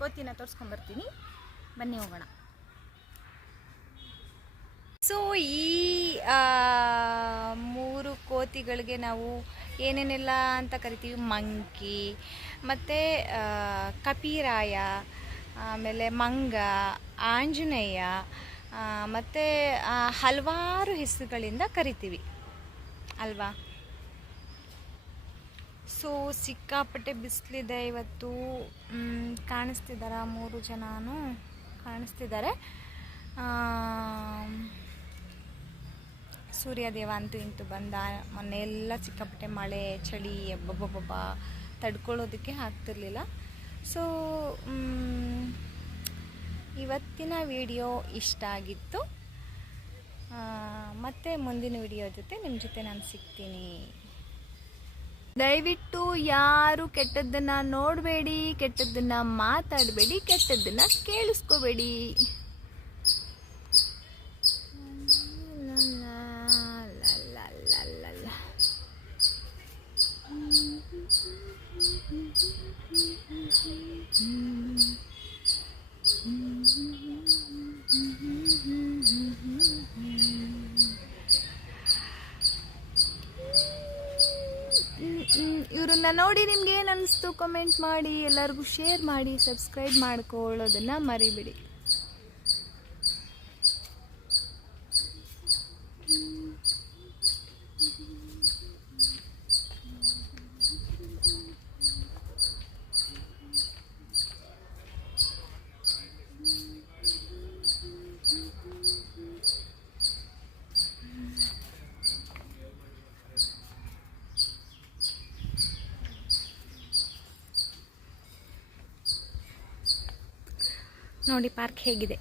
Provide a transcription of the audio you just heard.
ಕೋತಿನ ತೋರಿಸ್ಕೊಂಬರ್ತೀನಿ, ಬನ್ನಿ ಹೋಗೋಣ. ಸೊ ಈ 3 ಕೋತಿಗಳಿಗೆ ನಾವು ಏನೇನೆಲ್ಲ ಅಂತ ಕರಿತೀವಿ, ಮಂಕಿ ಮತ್ತು ಕಪಿರಾಯ, ಆಮೇಲೆ ಮಂಗ, ಆಂಜನೇಯ ಮತ್ತು ಹಲವಾರು ಹೆಸರುಗಳಿಂದ ಕರಿತೀವಿ ಅಲ್ವಾ. ಸೊ ಸಿಕ್ಕಾಪಟ್ಟೆ ಬಿಸಿಲಿದೆ ಇವತ್ತು. ಕಾಣಿಸ್ತಿದ್ದಾರ 3 ಜನನೂ ಕಾಣಿಸ್ತಿದ್ದಾರೆ. ಸೂರ್ಯದೇವ ಅಂತೂ ಇಂತೂ ಬಂದ. ಮೊನ್ನೆಲ್ಲ ಸಿಕ್ಕಾಪಟ್ಟೆ ಮಳೆ ಚಳಿ ಎಬ್ಬಬ್ಬಬ್ಬ ತಡ್ಕೊಳ್ಳೋದಕ್ಕೆ ಆಗ್ತಿರ್ಲಿಲ್ಲ. ಸೊ ಇವತ್ತಿನ ವಿಡಿಯೋ ಇಷ್ಟ ಆಗಿತ್ತು. ಮತ್ತು ಮುಂದಿನ ವಿಡಿಯೋ ಜೊತೆ ನಿಮ್ಮ ಜೊತೆ ನಾನು ಸಿಗ್ತೀನಿ. ದಯವಿಟ್ಟು ಯಾರು ಕೆಟ್ಟದ್ದನ್ನು ನೋಡಬೇಡಿ, ಕೆಟ್ಟದ್ದನ್ನು ಮಾತಾಡಬೇಡಿ, ಕೆಟ್ಟದ್ದನ್ನು ಕೇಳಿಸ್ಕೋಬೇಡಿ. ಇವ್ರನ್ನ ನೋಡಿ ನಿಮ್ಗೆ ಏನು ಅನಿಸ್ತು ಕಮೆಂಟ್ ಮಾಡಿ, ಎಲ್ಲರಿಗೂ ಶೇರ್ ಮಾಡಿ, ಸಬ್ಸ್ಕ್ರೈಬ್ ಮಾಡ್ಕೊಳ್ಳೋದನ್ನು ಮರಿಬೇಡಿ. ನೋಡಿ ಪಾರ್ಕ್ ಹೇಗಿದೆ.